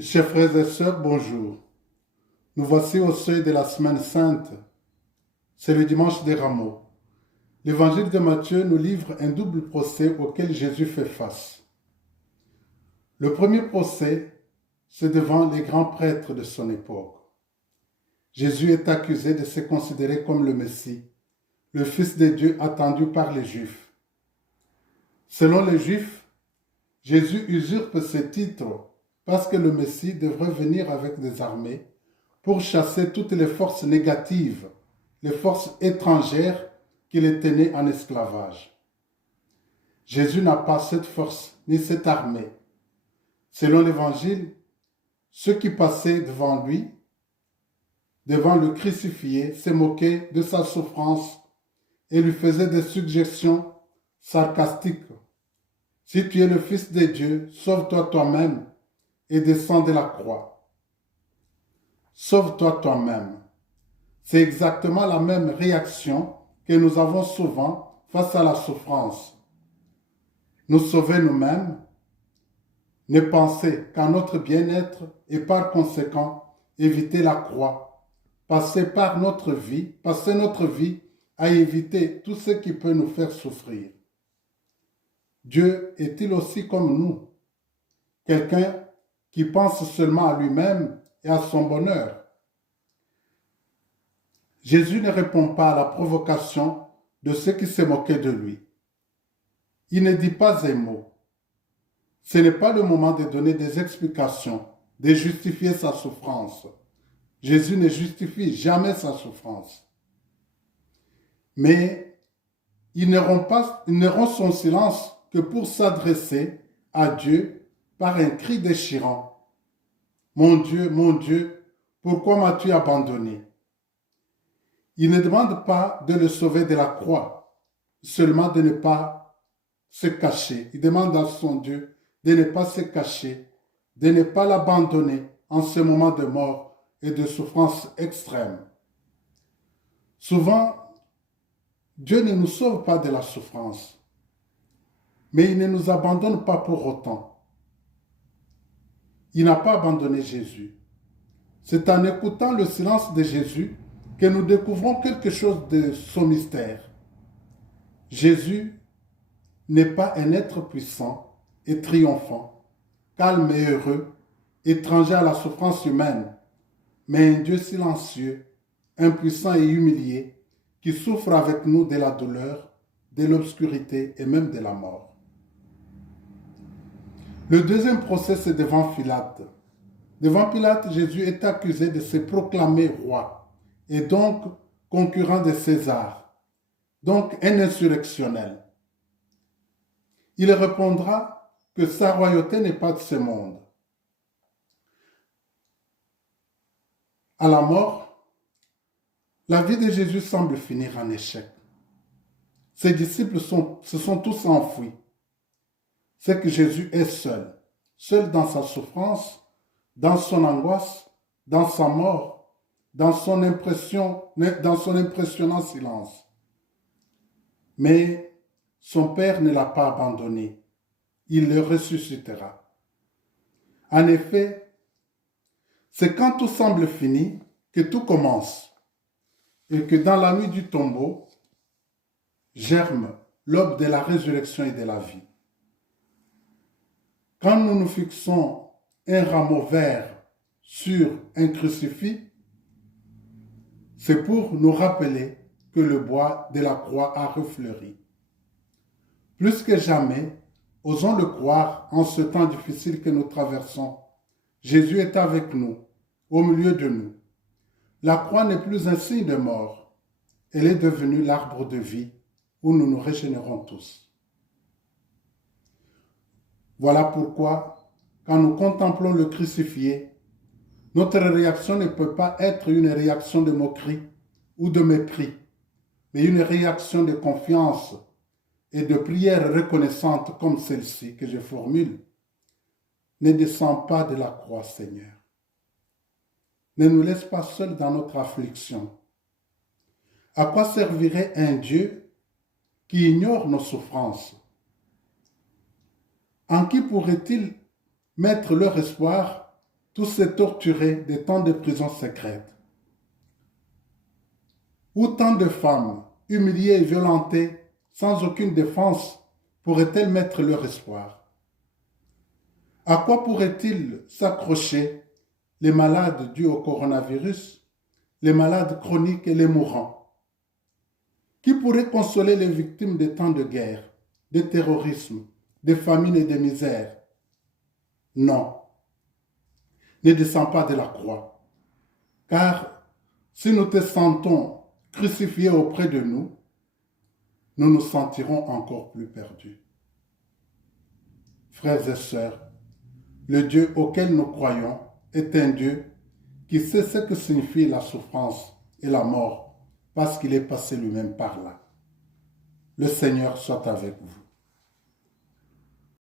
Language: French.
Chers frères et sœurs, bonjour. Nous voici au seuil de la semaine sainte. C'est le dimanche des Rameaux. L'évangile de Matthieu nous livre un double procès auquel Jésus fait face. Le premier procès, c'est devant les grands prêtres de son époque. Jésus est accusé de se considérer comme le Messie, le Fils de Dieu attendu par les Juifs. Selon les Juifs, Jésus usurpe ce titre parce que le Messie devrait venir avec des armées pour chasser toutes les forces négatives, les forces étrangères qui les tenaient en esclavage. Jésus n'a pas cette force ni cette armée. Selon l'Évangile, ceux qui passaient devant lui, devant le crucifié, se moquaient de sa souffrance et lui faisaient des suggestions sarcastiques. Si tu es le Fils de Dieu, sauve-toi toi-même et descends de la croix. Sauve-toi toi-même. C'est exactement la même réaction que nous avons souvent face à la souffrance. Nous sauver nous-mêmes, ne penser qu'à notre bien-être et par conséquent éviter la croix. Passer notre vie à éviter tout ce qui peut nous faire souffrir. Dieu est-il aussi comme nous? Quelqu'un qui pense seulement à lui-même et à son bonheur? Jésus ne répond pas à la provocation de ceux qui se moquaient de lui. Il ne dit pas un mot. Ce n'est pas le moment de donner des explications, de justifier sa souffrance. Jésus ne justifie jamais sa souffrance. Mais il ne rompt son silence que pour s'adresser à Dieu par un cri déchirant. Mon Dieu, pourquoi m'as-tu abandonné? Il ne demande pas de le sauver de la croix, seulement de ne pas se cacher. Il demande à son Dieu de ne pas se cacher, de ne pas l'abandonner en ce moment de mort et de souffrance extrême. Souvent, Dieu ne nous sauve pas de la souffrance, mais il ne nous abandonne pas pour autant. Il n'a pas abandonné Jésus. C'est en écoutant le silence de Jésus que nous découvrons quelque chose de son mystère. Jésus n'est pas un être puissant et triomphant, calme et heureux, étranger à la souffrance humaine, mais un Dieu silencieux, impuissant et humilié, qui souffre avec nous de la douleur, de l'obscurité et même de la mort. Le deuxième procès, c'est devant Pilate. Devant Pilate, Jésus est accusé de se proclamer roi et donc concurrent de César, donc un insurrectionnel. Il répondra que sa royauté n'est pas de ce monde. À la mort, la vie de Jésus semble finir en échec. Ses disciples se sont tous enfuis. C'est que Jésus est seul, seul dans sa souffrance, dans son angoisse, dans sa mort, dans son impressionnant silence. Mais son Père ne l'a pas abandonné. Il le ressuscitera. En effet, c'est quand tout semble fini que tout commence et que dans la nuit du tombeau germe l'aube de la résurrection et de la vie. Quand nous nous fixons un rameau vert sur un crucifix, c'est pour nous rappeler que le bois de la croix a refleuri. Plus que jamais, osons le croire en ce temps difficile que nous traversons. Jésus est avec nous, au milieu de nous. La croix n'est plus un signe de mort. Elle est devenue l'arbre de vie où nous nous régénérons tous. Voilà pourquoi, quand nous contemplons le crucifié, notre réaction ne peut pas être une réaction de moquerie ou de mépris, mais une réaction de confiance et de prière reconnaissante comme celle-ci que je formule. Ne descends pas de la croix, Seigneur. Ne nous laisse pas seuls dans notre affliction. À quoi servirait un Dieu qui ignore nos souffrances? En qui pourrait-il mettre leur espoir tous ces torturés des temps de prison secrète? Où tant de femmes, humiliées et violentées, sans aucune défense, pourraient-elles mettre leur espoir? À quoi pourraient-ils s'accrocher les malades dus au coronavirus, les malades chroniques et les mourants? Qui pourrait consoler les victimes des temps de guerre, de terrorisme, de famine et de misère? Non, ne descends pas de la croix, car si nous te sentons crucifié auprès de nous, nous nous sentirons encore plus perdus. Frères et sœurs, le Dieu auquel nous croyons est un Dieu qui sait ce que signifie la souffrance et la mort parce qu'il est passé lui-même par là. Le Seigneur soit avec vous.